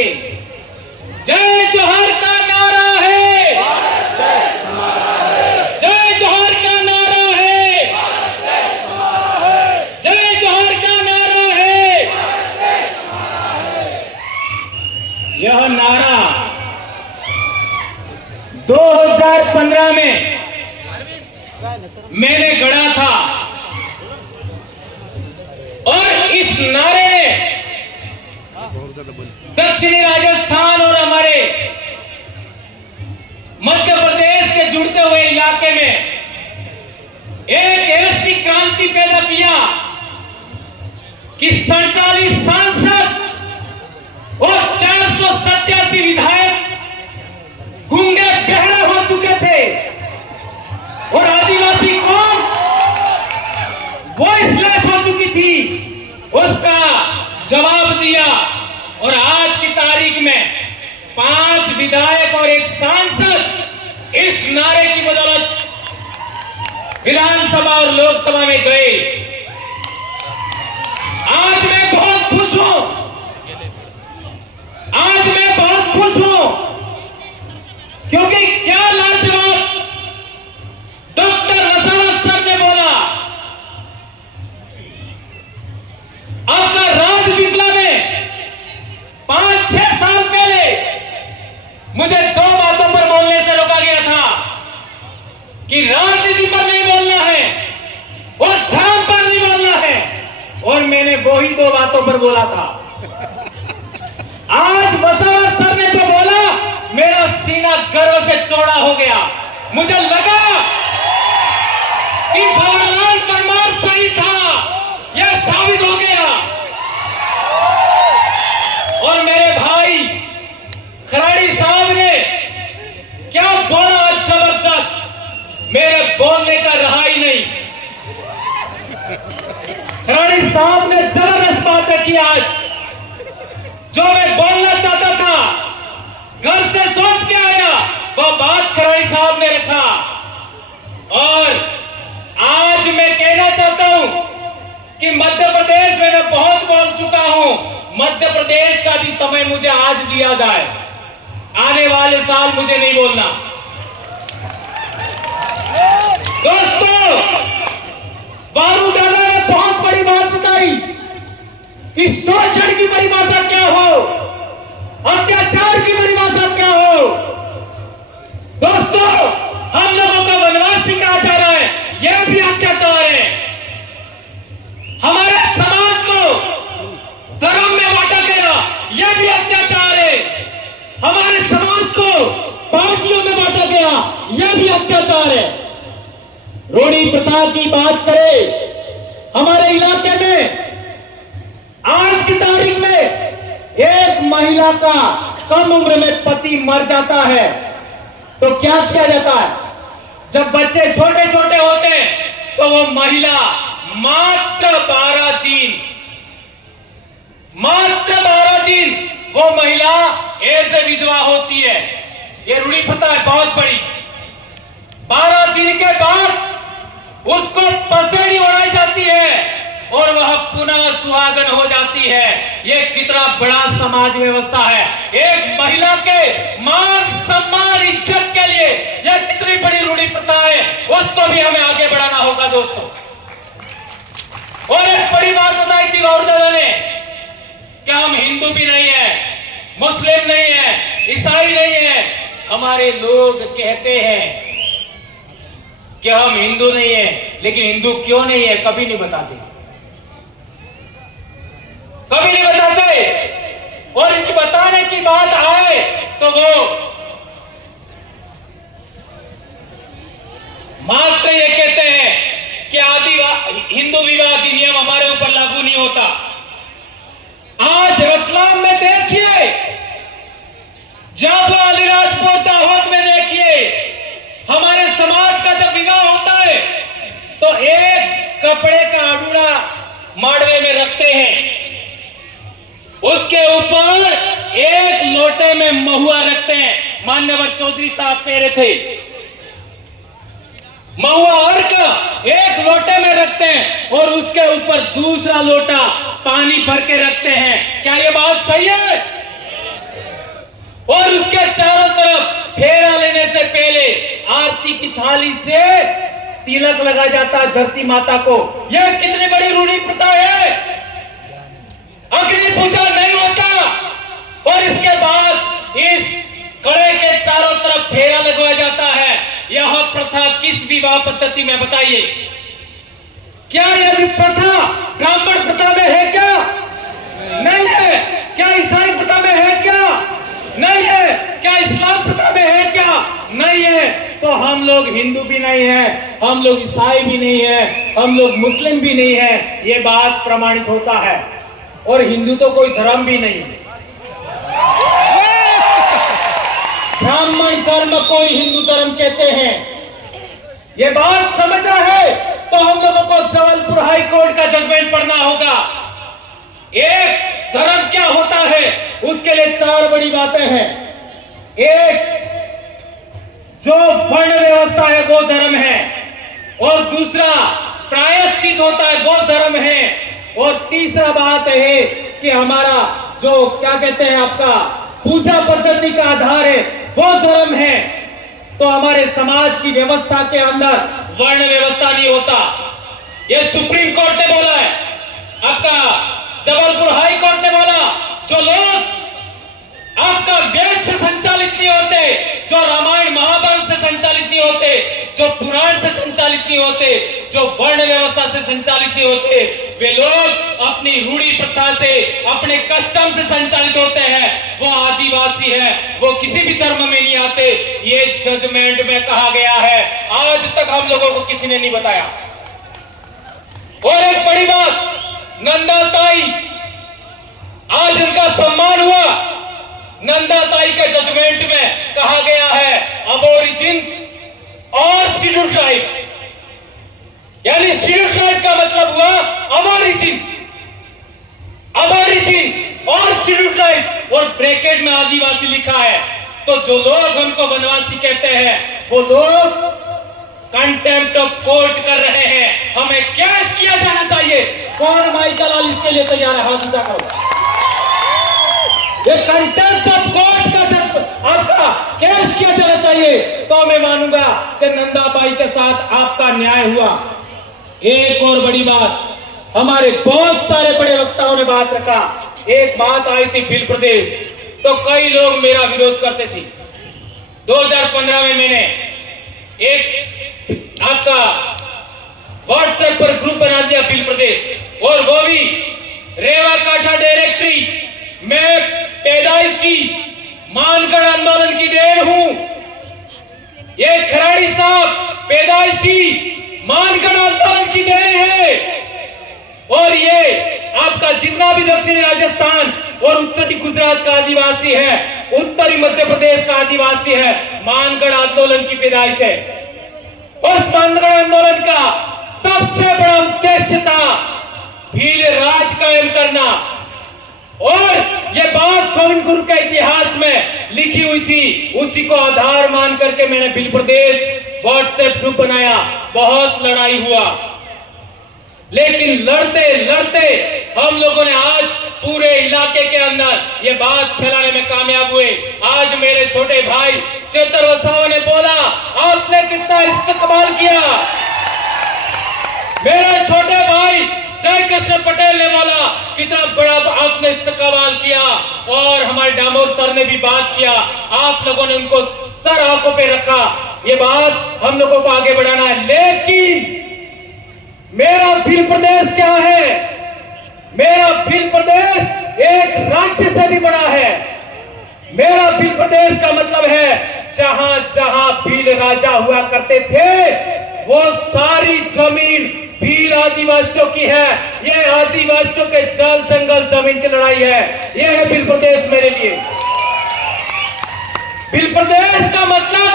के जय जोहर का नारा है, जय जोहर का नारा है, जय जोहर का नारा है। यह नारा 2015 में मैंने गढ़ा था और इस नारे ने दक्षिणी राजस्थान और हमारे मध्य प्रदेश के जुड़ते हुए इलाके में एक ऐसी क्रांति पैदा किया कि 47 सांसद और 487 विधायक गूंगे बहरे हो चुके थे और आदिवासी कौम वॉइसलेस हो चुकी थी, उसका जवाब दिया। और आज की तारीख में 5 विधायक और 1 सांसद इस नारे की बदौलत विधानसभा और लोकसभा में गए। आज मैं बहुत खुश हूं, आज मैं बहुत खुश हूं क्योंकि क्या लाजवाब डॉक्टर वसावत सर ने बोला। आपका राज पिपला में 5-6 साल पहले मुझे 2 बातों पर बोलने से रोका गया था कि राजनीति पर नहीं बोलना है और धर्म पर नहीं बोलना है, और मैंने वही 2 बातों पर बोला था। आज वसावत सर ने जो बोला, मेरा सीना गर्व से चौड़ा हो गया। मुझे लगा कि भंवरलाल परमार सही था, यह साबित हो गया। और मेरे भाई खराड़ी साहब ने क्या बोला, जबरदस्त, मेरे बोलने का रहा ही नहीं। खराड़ी साहब ने जबरदस्त बातें की आज, जो मैं बोलना चाहता था, घर से सोच के आया, वो बात खराड़ी साहब ने रखा। और आज मैं कहना चाहता हूं कि मध्य प्रदेश में मैं बहुत बोल चुका हूं, मध्य प्रदेश का भी समय मुझे आज दिया जाए, आने वाले साल मुझे नहीं बोलना। दोस्तों, बारू दादा ने बहुत बड़ी बात बताई कि शोषण की परिभाषा क्या हो, अत्याचार की परिभाषा क्या हो। दोस्तों, हम लोगों का वनवासी कहा जा रहा है, यह भी अत्याचार है। हमारे समाज को धर्म में बांटा गया, यह भी अत्याचार है। हमारे समाज को पार्टियों में बांटा गया, यह भी अत्याचार है। रूढ़ी प्रथा की बात करें, हमारे इलाके में आज की तारीख में एक महिला का कम उम्र में पति मर जाता है तो क्या किया जाता है? जब बच्चे छोटे छोटे होते हैं तो वो महिला मात्र 12 दिन वो महिला एज ए विधवा होती है। ये रूढ़ी प्रथा है बहुत बड़ी। 12 दिन के बाद उसको पसेड़ी उड़ाई जाती है और वह पुनः सुहागन हो जाती है। यह कितना बड़ा समाज व्यवस्था है। एक महिला के मान सम्मान इज्जत के लिए यह कितनी बड़ी रूढ़ी प्रथा है, उसको भी हमें आगे बढ़ाना होगा दोस्तों। और एक बड़ी बात बताई थी गौर दादा ने कि हम हिंदू भी नहीं है, मुस्लिम नहीं है, ईसाई नहीं है। हमारे लोग कहते हैं कि हम हिंदू नहीं है, लेकिन हिंदू क्यों नहीं है कभी नहीं बताते, कभी नहीं बताते। और इनकी बताने की बात आए तो वो मात्र ये कहते हैं कि हिंदू विवाह की नियम हमारे ऊपर लागू नहीं होता। आज रतलाम में देखिए, जब अलीराजपुर दाहोद में देखिए, हमारे समाज का जब विवाह होता है तो एक कपड़े का अडूड़ा माड़वे में रखते हैं, उसके ऊपर एक लोटे में महुआ रखते हैं। मान्यवर चौधरी साहब कह रहे थे, महुआ अर्क एक लोटे में रखते हैं और उसके ऊपर दूसरा लोटा पानी भर के रखते हैं। क्या ये बात सही है? और उसके चारों तरफ फेरा लेने से पहले आरती की थाली से तिलक लगा जाता है धरती माता को। यह कितनी बड़ी रूढ़ी प्रथा है। अग्नि पूजा नहीं होता और इसके बाद इस कड़े के चारों तरफ फेरा लगवाया जाता है। यह प्रथा किस विवाह पद्धति में बताइए? क्या यह प्रथा ब्राह्मण प्रथा में है क्या? नहीं है। क्या ईसाई प्रथा में है क्या? नहीं है। क्या इस्लाम प्रथा में है क्या? नहीं है। तो हम लोग हिंदू भी नहीं है, हम लोग ईसाई भी नहीं है, हम लोग मुस्लिम भी नहीं है। ये बात प्रमाणित होता है। और हिंदू तो कोई धर्म भी नहीं है। ब्राह्मण धर्म को ही हिंदू धर्म कहते हैं। ये बात समझना है तो हम लोगों को जबलपुर हाई कोर्ट का जजमेंट पढ़ना होगा। एक धर्म क्या होता है उसके लिए 4 बड़ी बातें हैं। एक, जो वर्ण व्यवस्था है वो धर्म है, और दूसरा प्रायश्चित होता है वो धर्म है, और तीसरा बात है कि हमारा जो क्या कहते हैं आपका पूजा पद्धति का आधार है वो धर्म है। तो हमारे समाज की व्यवस्था के अंदर वर्ण व्यवस्था नहीं होता। ये सुप्रीम कोर्ट ने बोला है, आपका जबलपुर हाई कोर्ट ने बोला। जो लोग आपका वेद से संचालित नहीं होते, जो रामायण महाभारत से संचालित नहीं होते, जो पुराण से संचालित नहीं होते, जो वर्ण व्यवस्था से संचालित नहीं होते, वे लोग अपनी रूढ़ी प्रथा से, अपने कस्टम से संचालित होते हैं। वो आदिवासी है, वो किसी भी धर्म में नहीं आते। ये जजमेंट में कहा गया है। आज तक हम लोगों को किसी ने नहीं बताया। और एक बड़ी बात, नंदा ताई, आज इनका सम्मान हुआ। नंदा ताई के जजमेंट में कहा गया है अबोरिजिन्स और शेड्यूल्ड ट्राइब, यानी शेड्यूल्ड ट्राइब का मतलब हुआ अबोरिजिन, अबोरिजिन और शेड्यूल्ड ट्राइब, और ब्रैकेट में आदिवासी लिखा है। तो जो लोग हमको वनवासी कहते हैं वो लोग कंटेम्प्ट ऑफ कोर्ट कर रहे हैं। हमें कैश किया जाना चाहिए। कौन माइका लाल इसके लिए तैयार है? हाथ ऊंचा करो। ये कंटेम्प्ट ऑफ कोर्ट का जब आपका कैश किया जाना चाहिए तो मैं मानूंगा कि नंदाबाई के साथ आपका न्याय हुआ। एक और बड़ी बात, हमारे बहुत सारे बड़े वक्ताओं ने बात रखा। एक बात आई थी बिल प्रदेश, तो कई लोग मेरा विरोध करते थे। 2015 में मैंने एक आपका व्हाट्सएप पर ग्रुप बना दिया बिल प्रदेश, और वो भी रेवा काठा डायरेक्टरी। मैं पैदाइशी मानगढ़ आंदोलन की देन हूं। ये खराड़ी साहब पैदाइशी मानगढ़ आंदोलन की देन है। और ये आपका जितना भी दक्षिणी राजस्थान और उत्तरी गुजरात का आदिवासी है, उत्तरी मध्य प्रदेश का आदिवासी है, मानगढ़ आंदोलन की पैदाइश है। उस मानगढ़ आंदोलन का सबसे बड़ा उद्देश्य था भील राज कायम करना। और ये बात गोविंद गुरु के इतिहास में लिखी हुई थी। उसी को आधार मान करके मैंने बिल प्रदेश व्हाट्सएप ग्रुप बनाया। बहुत लड़ाई हुआ, लेकिन लड़ते लड़ते हम लोगों ने आज पूरे इलाके के अंदर ये बात फैलाने में कामयाब हुए। आज मेरे छोटे भाई चेतर वसावा ने बोला, आपने कितना इस्तेमाल किया। मेरे छोटे भाई जय कृष्ण पटेल ने बोला, कितना बड़ा आपने इस्तेमाल किया। और हमारे डामोर सर ने भी बात किया, आप लोगों ने उनको सर आंखों पे रखा। ये बात हम लोगों को आगे बढ़ाना है। लेकिन मेरा भील प्रदेश क्या है? मेरा भील प्रदेश एक राज्य से भी बड़ा है। मेरा भील प्रदेश का मतलब है जहां जहां भील राजा हुआ करते थे वो सारी जमीन भील आदिवासियों की है। ये आदिवासियों के जल जंगल जमीन की लड़ाई है। ये है भील प्रदेश मेरे लिए। भील प्रदेश का मतलब